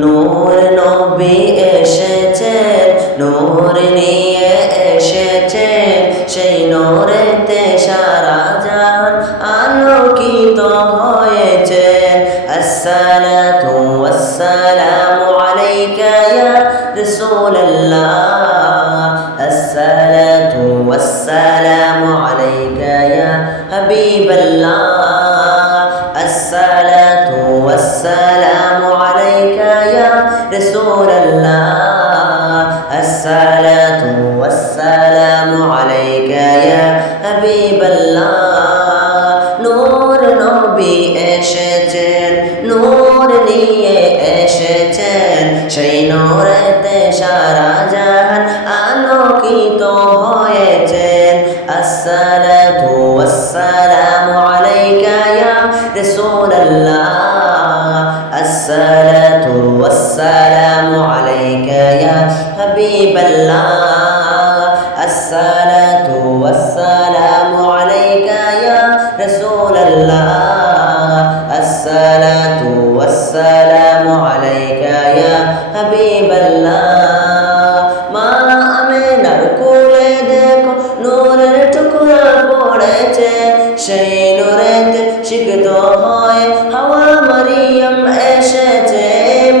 নূর নবী এসেছেন, নূর নিয়ে এসেছেন, সেই নূরেতে সারা জাহান আলোকিত হয়েছেন। আসসালাতু ওয়াসসালামু আলাইকা ইয়া রাসূলুল্লাহ, আসসালাতু ওয়াসসালামু আলাইকা ইয়া হাবিবাল্লাহ, আসসালাতু ওয়াসসালামু আলাইকা ইয়া রাসূলুল্লাহ, আসসালাতু ওয়াসসালামু আলাইকা ইয়া হাবিবাল্লাহ। নূর নবী এসেছেন, নূর নিয়ে এসেছেন, সেই নূরেতে সারা জাহান আলোকিত হয়েছেন। আসসালাতু ওয়াসসালামু আলাইকা ইয়া রাসূলুল্লাহ, আসসালাতু ওয়াসসালামু আলাইকা ইয়া হাবিবাল্লাহ, আসসালাতু ওয়াসসালামু আলাইকা ইয়া রাসূলুল্লাহ, আসসালাতু ওয়াসসালামু আলাইকা ইয়া হাবিবাল্লাহ। মা আমিনার কোলে দেখো নূরের টুকরা পড়েছে, সেই নূরেতে সিক্ত হয়ে হাওয়া মারিয়াম এসেছে।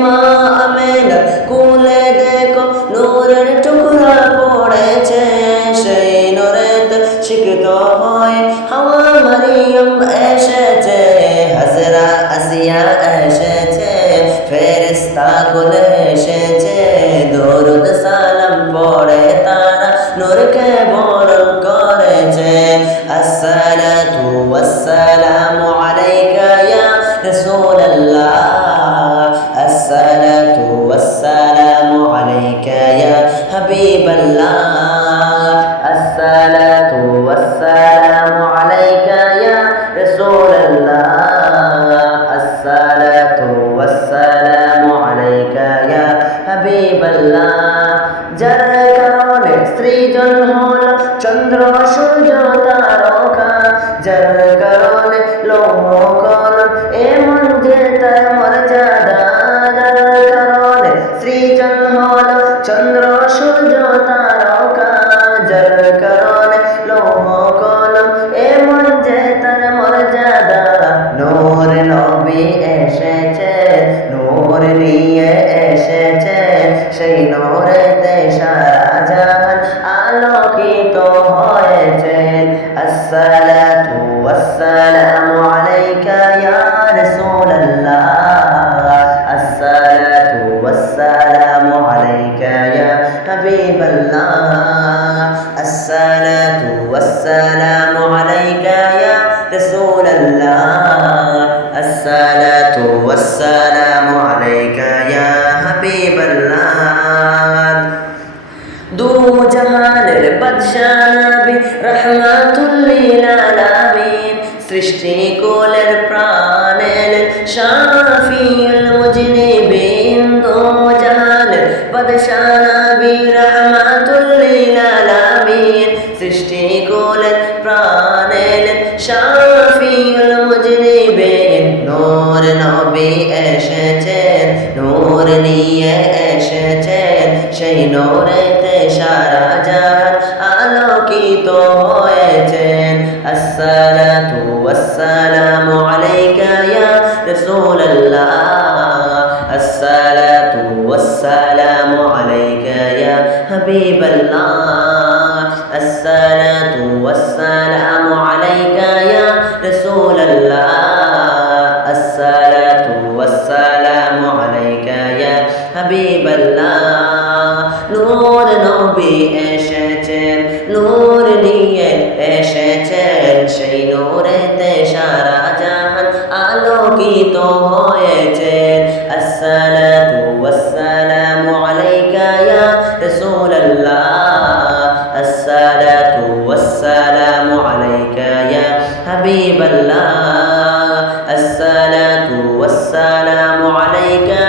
মা আমিনার কোলে দেখো নূরের টুকরা পড়েছে, সেই নূরেতে সিক্ত হয়ে হাওয়া মারিয়াম এসেছে। হাজরা আসিয়া এসেছে, ফেরেশতাগুলো এসেছে, দরুদ সালাম পড়ে তারা নূরকে বরণ করেছে। আসসালাতু ওয়াসসালামু আলাইকা ইয়া রাসূলুল্লাহ, আসসালাতু ওয়াসসালামু আলাইকা ইয়া হাবিবাল্লাহ, আসসালাতু ওয়াসসালামু আলাইকা ইয়া রাসূলুল্লাহ, আসসালাতু ওয়াসসালামু আলাইকা ইয়া হাবিবাল্লাহ। যার কারণে সৃজন হলো চন্দ্র সূর্য তারকা, যার কারণে লৌহ কলম এমন যে তার মর্যাদা, যার কারণে সৃজন হলো চন্দ্র সূর্য তারকা, যার কারণে লৌহ কলম এমন যে তার মর্যাদা। নূর নবী এসেছেন, নূর নিয়ে এসেছেন, সেই নূরেতে সারা জাহান আলোকিত হয়েছেন। আসসালাতু ওয়াসসালামু আলাইকা ইয়া রাসূলুল্লাহ, আসসালাতু ওয়াসসালামু আলাইকা ইয়া হাবিবাল্লাহ, আসসালাতু ওয়াসসালামু আলাইকা ইয়া রাসূলুল্লাহ, আসসালাতু ওয়াসসালামু আলাইকা ইয়া হাবিবাল্লাহ। দু জাহানের বাদশা নবী রাহমাতুল লিল আলামিন, সৃষ্টি কুলের প্রাণ এলেন শাফিউল মুজনিবিন। দু জাহানের বাদশা নবী রাহমাতুল লিল আলামিন, সৃষ্টি কুলের প্রাণ এলেন শাফিউল মুজনিবিন। নূর নবী এসেছেন, নূর নিয়ে এসেছেন, সেই নূরেতে সারা জাহান আলোকিত হয়েছেন। আসসালাতু ওয়াসসালামু আলাইকা ইয়া রাসূলুল্লাহ, আসসালাতু ওয়াসসালামু আলাইকা ইয়া হাবিবাল্লাহ, আসসালাতু ওয়াসসালামু আলাইকা ইয়া রাসূলুল্লাহ, আসসালাতু ওয়াসসালামু আলাইকা ইয়া হাবিবাল্লাহ। নূর নবী এসেছেন, নূর নিয়ে এসেছেন, সেই নূরেতে সারা জাহান আলোকিত হয়েছেন। আসসালাতু ওয়াসসালামু আলাইকা ইয়া রাসূলুল্লাহ, আসসালাতু ওয়াসসালামু আলাইকা ইয়া হাবিবাল্লাহ, আসসালাতু ওয়াসসালামু আলাইকা